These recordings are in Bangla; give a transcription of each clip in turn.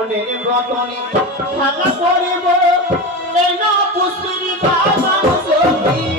মনের রতনে খেলা করিব এই না পুষ্পের বাগান সখী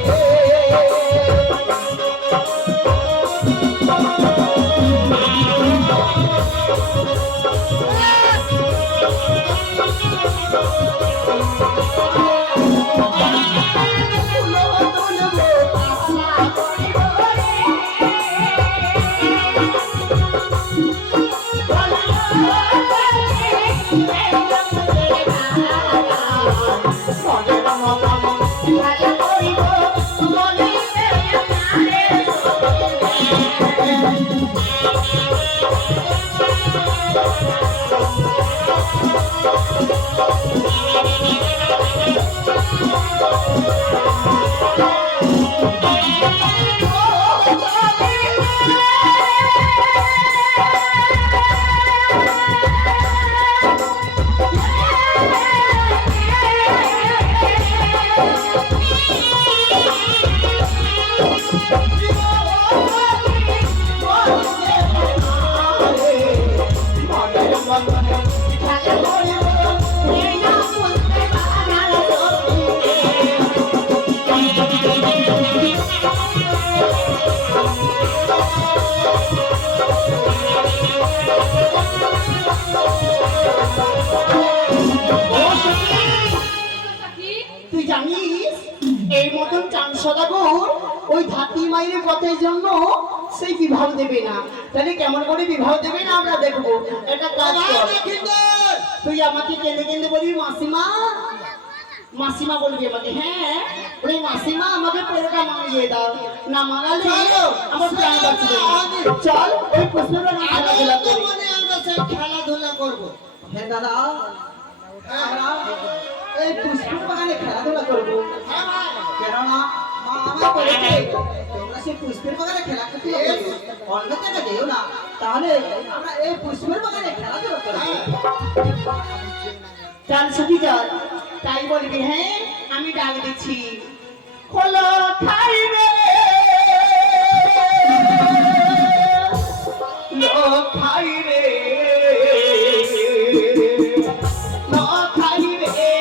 ওই ধাতি মায়ের কথার জন্য সেই বিবাহ দেবে না তাহলে কেমন করে বিবাহ দেবে না আমরা দেখবো এটা কাজ কর তুই আমাকে কেঁদে কেঁদে বলবি মাসিমা মাসিমা বলবি আমাকে হ্যাঁ ওই মাসিমা আমাকে পুরোটা মানিয়ে দাও না মানালে আমার প্রাণ বাঁচবে চল ওই পুষ্পের খেলাধুলা করি খেলাধুলা করবো হ্যাঁ দাদা এই পুষ্পের বাগানে খেলাধুলা করবো কেননা তোমরা সেই পুষ্পের বাগানে খেলা করতে অন্য জায়গায় যেও না তাহলে আমরা এই পুষ্পের বাগানে খেলাধুলা করবো চল সখী চল তাই বলবি হ্যাঁ আমি ডাক দিচ্ছি খোলো খাই রে লো খাই রে লো খাই রে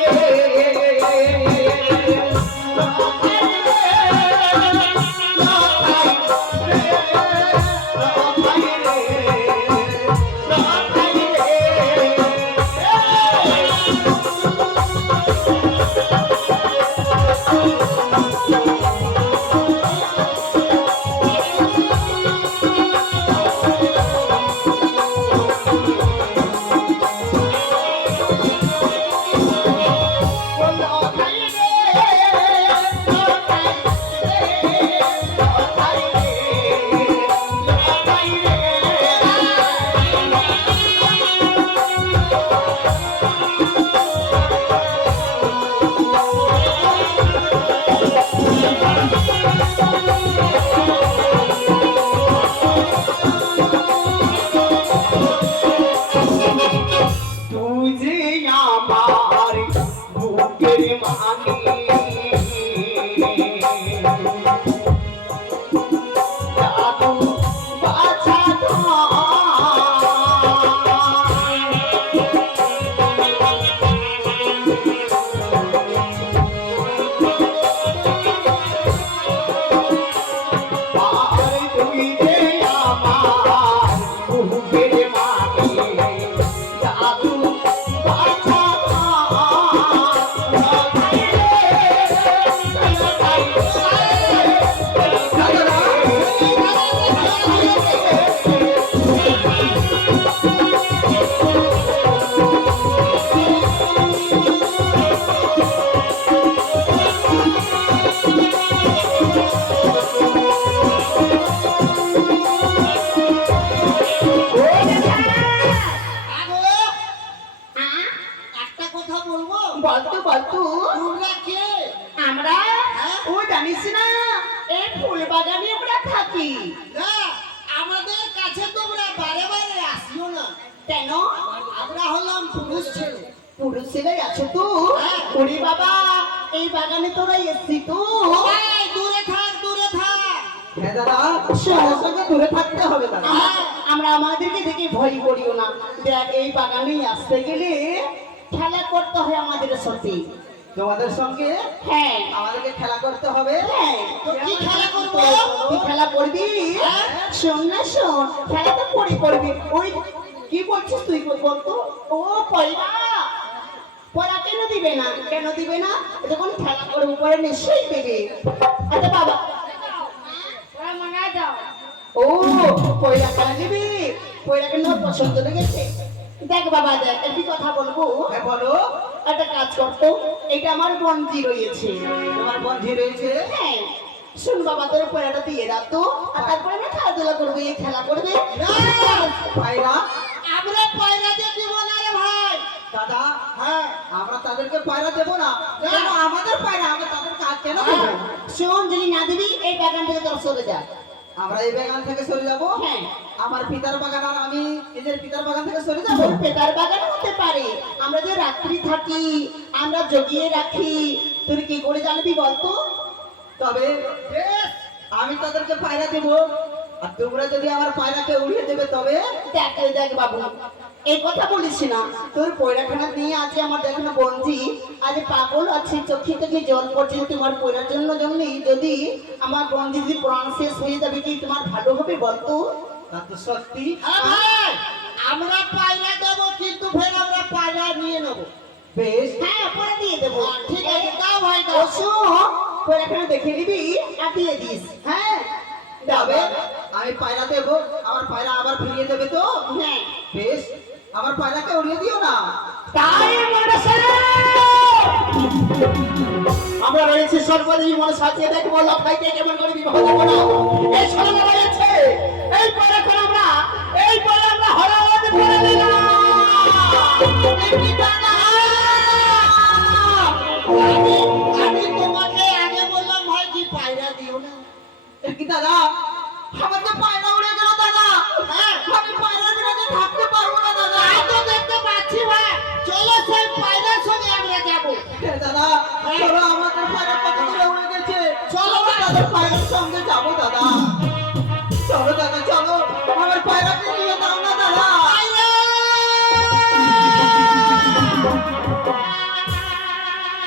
আমরা আমাদেরকে দেখে ভয় করিও না। দেখ এই বাগানে আসতে গেলে খেলা করতে হয় আমাদের সাথে। তোমাদের সঙ্গে হ্যাঁ আমাদেরকে খেলা করতে হবে। হ্যাঁ তো কি খেলা করবো? তুই খেলা করবি? শোন না শোন, খেলা তো করবি। ওই কি বলছিস তুই বলতো? ও পয়রা পয়রা কেন দিবে না? কেন দিবে না? যখন খেলা করবো পরে নিশ্চয়ই দেবে। আচ্ছা বাবা ও পয়রা খেলা দিবি? পয়রা কেন পছন্দ লেগেছে? দেখ বাবা দেখ একটি কথা বলবো। হ্যাঁ বলো। একটা কাজ করতো, এটা আমার বন্ধি রয়েছে। তোমার বন্ধু রয়েছে? হ্যাঁ শুন বাবা তোর পয়রাটা দিয়ে দাও তো, আর তারপরে আমরা খেলাধুলা করবো। এই খেলা করবে পায়রা? আমরা পয়রাতে দিব না রে ভাই। দাদা হ্যাঁ আমরা তাদেরকে পায়রা দেবো না। কেন আমাদের পায়রা? আমরা তাদের কাজ কেন দেবো? শোন যদি না দিবি এই বাগান থেকে তোর সরে যা। আমরা এই বাগান থেকে সরে যাব? হ্যাঁ আমার পিতার বাগান আর আমি নিজের পিতার বাগান থেকে সরে যাব? তোর পেতার বাগান হতে পারে, আমরা যে রাত্রি থাকি আমরা জগিয়ে রাখি, তুই কি করে জানবি বলতো? তবে বেশ, আমি তাদেরকে পায়রা দেব, আর তোমরা যদি আমার পায়রাকে উড়িয়ে দেবে তবে? দেখ দেখ বাবু এই কথা বলিস না। তোর পয়রাখানা নিয়ে আজ আমার দেখো না বন্ধি আজ পাগল আছে, চোখে থেকে জল পড়ছে তোমার পয়রার জন্যই। যদি আমার বন্ধি যদি প্রাণ শেষ হয়ে যাবে কি তোমার ভালো হবে বলতো? তা তো সত্যি। আমরা পায়রা দেবো কিন্তু ফের আমরা পায়রা নিয়ে নেবো। বেশ, হ্যাঁ পরে দিয়ে দেবো। ঠিক আছে দাও ভাই দাও। পয়রাখানা দেখে নিবি আর দিয়ে দিস। হ্যাঁ তবে যাবে। আমি পায়রা দেব, আমার পায়রা আবার ফিরিয়ে দেবে তো? হ্যাঁ বেশ, আমার পায়রাকে উড়িয়ে দিও না। তাই মনে আমরা রয়েছি সর্বদেবী মনে সাজিয়ে দেখবো লক্ষাইতে কেমন করে বিবাহ দেবো না। এই সরলা রয়েছে এই পরে এখন আমরা এই পরে আমরা হরাবাদ করে দিলাম। আমি তোমাকে আগে বললাম ভাই কি পায়রা দিও না। কি দাদা, আমার যে পায়রা উড়ে গেল দাদা। আমি পায়রা দিলে যে থাকতে পারবো না দাদা। তাই তো দেখতে পাচ্ছি ভাই, চলো সেই পায়রার সঙ্গে আমরা যাবো। হে দাদা, চলো আমাদের পায়রা কত দূরে উড়ে গেছে। চলো আমরা তাদের পায়রার সঙ্গে যাবো দাদা।